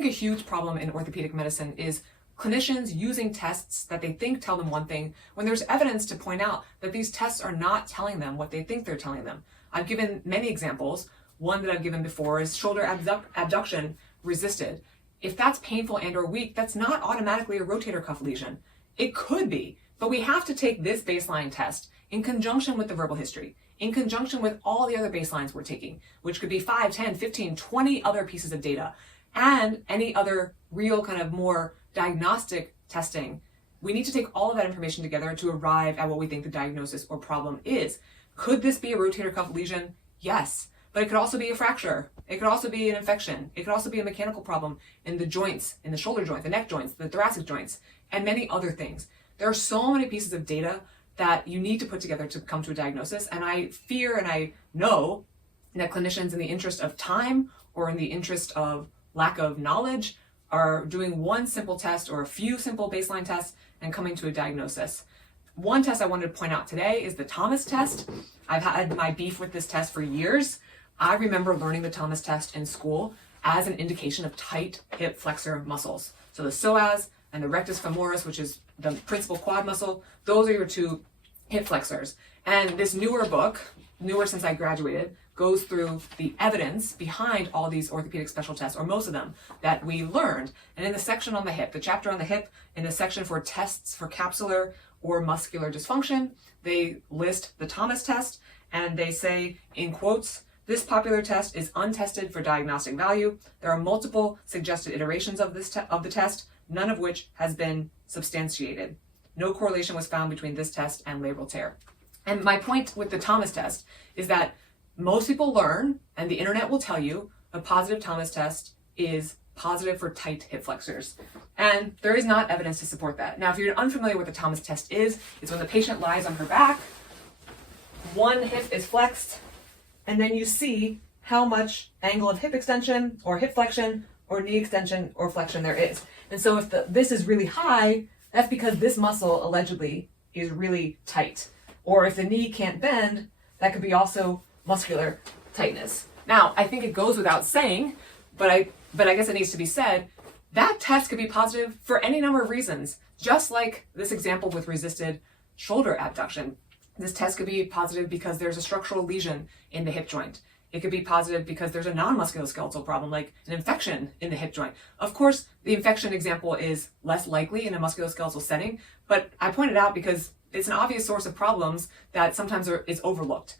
think a huge problem in orthopedic medicine is clinicians using tests that they think tell them one thing when there's evidence to point out that these tests are not telling them what they think they're telling them. I've given many examples. One that I've given before is shoulder abduction resisted. If that's painful and or weak, that's not automatically a rotator cuff lesion. It could be, but we have to take this baseline test in conjunction with the verbal history, in conjunction with all the other baselines we're taking, which could be 5, 10, 15, 20 other pieces of data, and any other real kind of more diagnostic testing. We need to take all of that information together to arrive at what we think the diagnosis or problem is. Could this be a rotator cuff lesion? Yes, but it could also be a fracture. It could also be an infection. It could also be a mechanical problem in the joints, in the shoulder joint, the neck joints, the thoracic joints, and many other things. There are so many pieces of data that you need to put together to come to a diagnosis, and I fear and I know that clinicians, in the interest of time or in the interest of lack of knowledge, are doing one simple test or a few simple baseline tests and coming to a diagnosis. One test I wanted to point out today is the Thomas test. I've had my beef with this test for years. I remember learning the Thomas test in school as an indication of tight hip flexor muscles. So the psoas and the rectus femoris, which is the principal quad muscle, those are your two hip flexors. And this newer book, newer since I graduated, goes through the evidence behind all these orthopedic special tests, or most of them, that we learned. And in the section on the hip, the chapter on the hip, in the section for tests for capsular or muscular dysfunction, they list the Thomas test, and they say, in quotes, "This popular test is untested for diagnostic value. There are multiple suggested iterations of the test, none of which has been substantiated. No correlation was found between this test and labral tear." And my point with the Thomas test is that most people learn, and the internet will tell you, a positive Thomas test is positive for tight hip flexors. And there is not evidence to support that. Now, if you're unfamiliar with what the Thomas test is, it's when the patient lies on her back, one hip is flexed, and then you see how much angle of hip extension or hip flexion or knee extension or flexion there is. And so if this is really high, that's because this muscle allegedly is really tight. Or if the knee can't bend, that could be also muscular tightness. Now, I think it goes without saying, but I guess it needs to be said, that test could be positive for any number of reasons. Just like this example with resisted shoulder abduction. This test could be positive because there's a structural lesion in the hip joint. It could be positive because there's a non-musculoskeletal problem, like an infection in the hip joint. Of course, the infection example is less likely in a musculoskeletal setting, but I point it out because it's an obvious source of problems that sometimes is overlooked.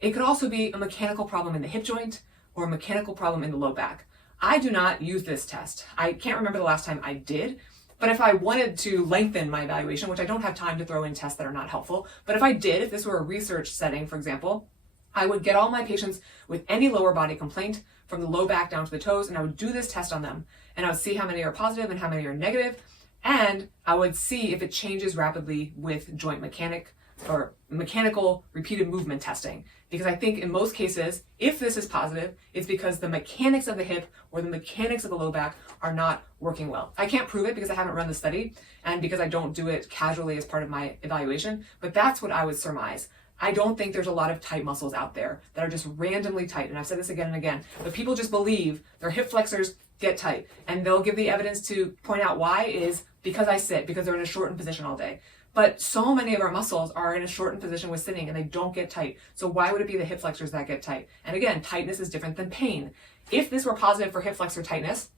It could also be a mechanical problem in the hip joint or a mechanical problem in the low back. I do not use this test. I can't remember the last time I did, but if I wanted to lengthen my evaluation, which I don't have time to throw in tests that are not helpful, but if I did, if this were a research setting, for example, I would get all my patients with any lower body complaint from the low back down to the toes, and I would do this test on them. And I would see how many are positive and how many are negative, and I would see if it changes rapidly with joint mechanic or mechanical repeated movement testing. Because I think in most cases, if this is positive, it's because the mechanics of the hip or the mechanics of the low back are not working well. I can't prove it because I haven't run the study and because I don't do it casually as part of my evaluation, but that's what I would surmise. I don't think there's a lot of tight muscles out there that are just randomly tight. And I've said this again and again, but people just believe their hip flexors get tight, and they'll give the evidence to point out why is because I sit, because they're in a shortened position all day. But so many of our muscles are in a shortened position with sitting and they don't get tight. So why would it be the hip flexors that get tight? And again, tightness is different than pain. If this were positive for hip flexor tightness,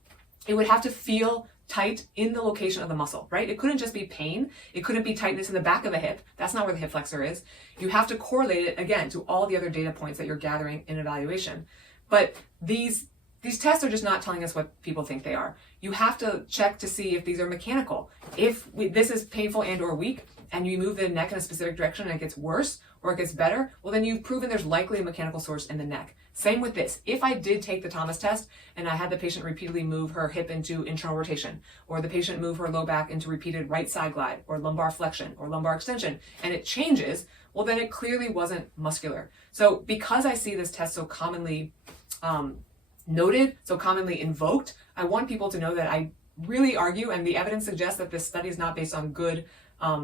it would have to feel tight in the location of the muscle, right? It couldn't just be pain. It couldn't be tightness in the back of the hip. That's not where the hip flexor is. You have to correlate it, again, to all the other data points that you're gathering in evaluation. But these tests are just not telling us what people think they are. You have to check to see if these are mechanical. If this is painful and or weak, and you move the neck in a specific direction and it gets worse or it gets better, well then you've proven there's likely a mechanical source in the neck. Same with this. If I did take the Thomas test and I had the patient repeatedly move her hip into internal rotation, or the patient move her low back into repeated right side glide, or lumbar flexion, or lumbar extension, and it changes, well then it clearly wasn't muscular. So because I see this test so commonly noted, so commonly invoked, I want people to know that I really argue, and the evidence suggests that this study is not based on good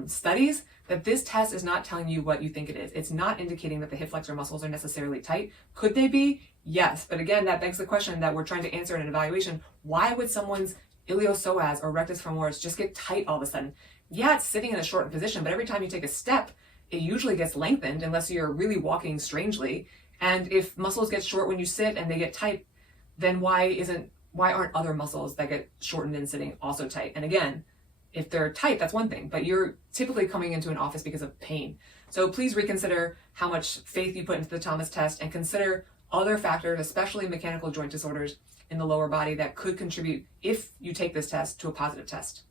studies, that this test is not telling you what you think it is. It's not indicating that the hip flexor muscles are necessarily tight. Could they be? Yes, but again, that begs the question that we're trying to answer in an evaluation. Why would someone's iliopsoas or rectus femoris just get tight all of a sudden? Yeah, it's sitting in a shortened position, but every time you take a step, it usually gets lengthened unless you're really walking strangely. And if muscles get short when you sit and they get tight, then why aren't other muscles that get shortened in sitting also tight? And again, if they're tight, that's one thing, but you're typically coming into an office because of pain. So please reconsider how much faith you put into the Thomas test and consider other factors, especially mechanical joint disorders in the lower body, that could contribute, if you take this test, to a positive test.